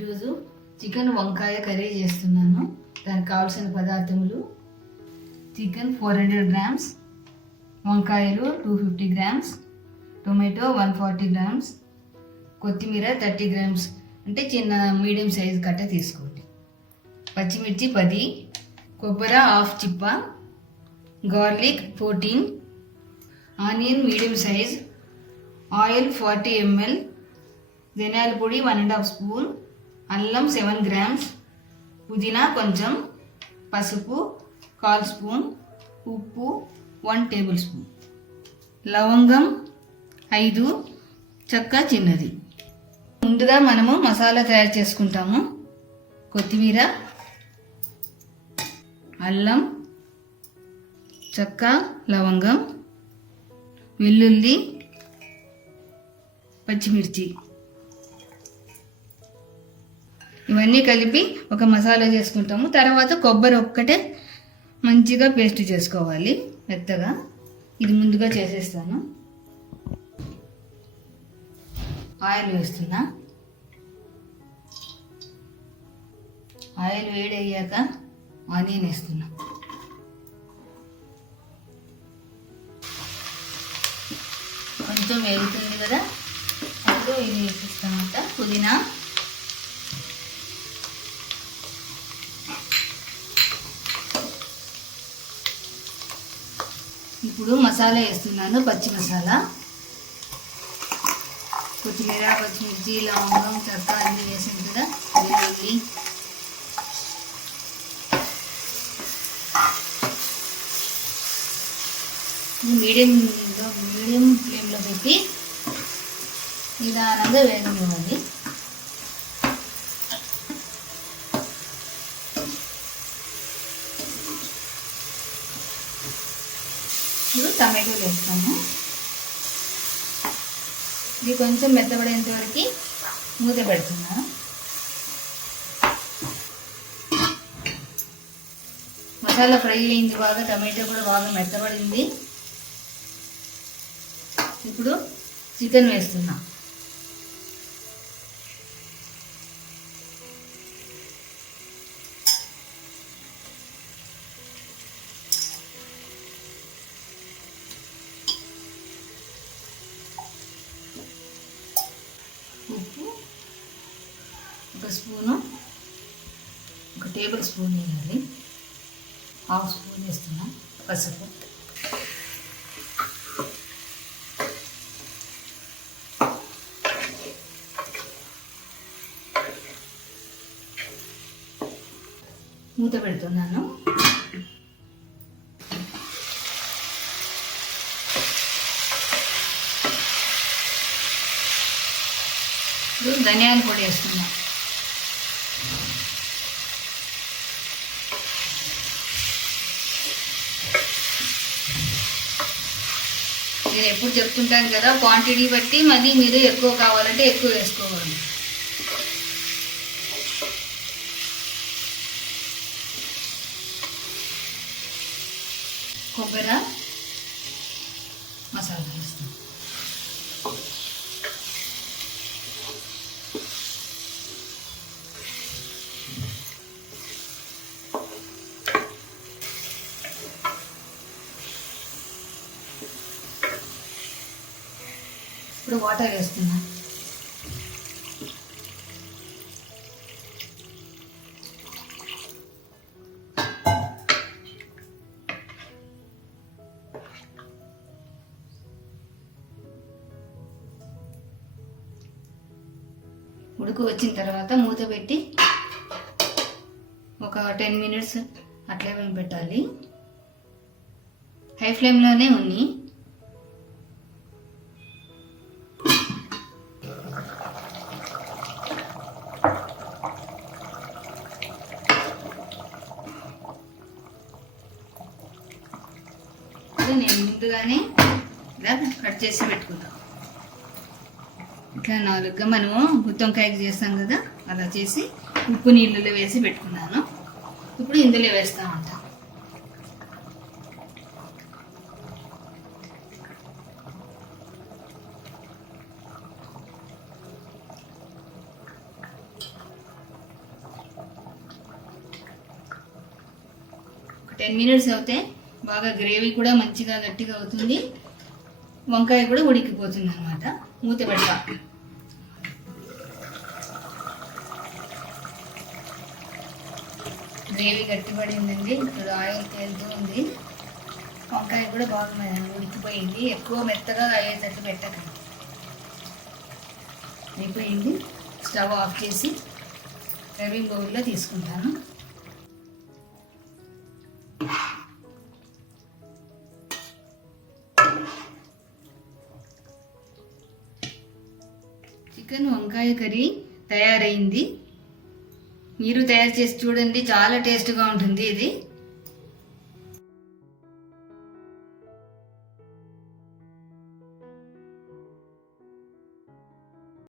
ఈరోజు చికెన్ వంకాయ కర్రీ చేస్తున్నాను. దానికి కావాల్సిన పదార్థములు: చికెన్ 400 గ్రామ్స్, వంకాయలు 250 గ్రామ్స్, టొమాటో 140 గ్రామ్స్, కొత్తిమీర 30 గ్రామ్స్ అంటే చిన్న మీడియం సైజ్ కట్ట తీసుకోండి, పచ్చిమిర్చి 10, కొబ్బరి హాఫ్ చిప్ప, garlic 14, onion medium size, oil 40 ml, ధనియాల పొడి 1.5 స్పూన్, అల్లం 7 గ్రామ్స్, పుదీనా కొంచెం, పసుపు 1/4 స్పూన్, ఉప్పు 1 టేబుల్ స్పూన్, లవంగం 5, చెక్క చిన్నది. ముందుగా మనము మసాలా తయారు చేసుకుంటాము. కొత్తిమీర, అల్లం, చెక్క, లవంగం, వెల్లుల్లి, పచ్చిమిర్చి ఇవన్నీ కలిపి ఒక మసాలా చేసుకుంటాము. తర్వాత కొబ్బరి ఒక్కటే మంచిగా పేస్ట్ చేసుకోవాలి మెత్తగా. ఇది ముందుగా చేసేస్తాను. ఆయిల్ వేస్తున్నా. ఆయిల్ వేడి అయ్యాక ఆనియన్ వేస్తున్నా. కొంచెం వేగుతుంది కదా, అప్పుడు ఇది వేసిస్తామంట. పుదీనా, ఇప్పుడు మసాలా వేస్తున్నాను. పచ్చి మసాలా, కొత్తిమీర, పచ్చిమిర్చి, లవంగం, చెక్క అన్నీ వేసింది కదా, వెల్లుల్లి, మీడియం ఫ్లేమ్లో పెట్టి నిదానంగా వేగనివ్వాలి. ఇప్పుడు టమాటోలు వేస్తాము. ఇది కొంచెం మెత్తబడేంత వరకు మూత పెడుతున్నాను. మసాలా ఫ్రై అయింది బాగా, టమాటో కూడా బాగా మెత్తబడింది. ఇప్పుడు చికెన్ వేస్తున్నా. ఉప్పు 1 స్పూను, 1 టేబుల్ స్పూన్ వేయాలి. 1/2 స్పూన్ వేస్తున్నా. పసుపు, మూత పెడుతున్నాను. ఇప్పుడు ధనియాల పొడి వేస్తున్నా. నేను ఎప్పుడు చెప్తుంటాను కదా, క్వాంటిటీ బట్టి మళ్ళీ మీరు ఎక్కువ కావాలంటే ఎక్కువ వేసుకోవాలి. కొబ్బరి మసాలా వేస్తాం. ఇప్పుడు వాటర్ వేస్తున్నా. ఉడుకు వచ్చిన తర్వాత మూత పెట్టి ఒక 10 మినిట్స్ అట్లే పెట్టాలి. హై ఫ్లేమ్లోనే ఉంది. నేను ముందుగానే ఇలా కట్ చేసి పెట్టుకున్నాను. ఇట్లా 4గా మనము గుత్తొంకాయకి చేస్తాం కదా, అలా చేసి ఉప్పు నీళ్ళలో వేసి పెట్టుకున్నాను. ఇప్పుడు ఇందులో వేస్తామంట. 10 మినిట్స్ అవుతే బాగా గ్రేవీ కూడా మంచిగా గట్టిగా అవుతుంది, వంకాయ కూడా ఉడికిపోతుంది అన్నమాట. మూత పెడతా. గ్రేవీ గట్టిపడిందండి. ఇప్పుడు ఆయిల్ తేలుతూ ఉంది. వంకాయ కూడా బాగా ఉడికిపోయింది. ఎక్కువ మెత్తగా అయ్యేటట్టు పెట్టకండి. అయిపోయింది. స్టవ్ ఆఫ్ చేసి సర్వింగ్ బౌల్లో తీసుకుంటాను. చికెన్ వంకాయ కర్రీ తయారైంది. మీరు తయారు చేసి చూడండి, చాలా టేస్ట్గా ఉంటుంది ఇది.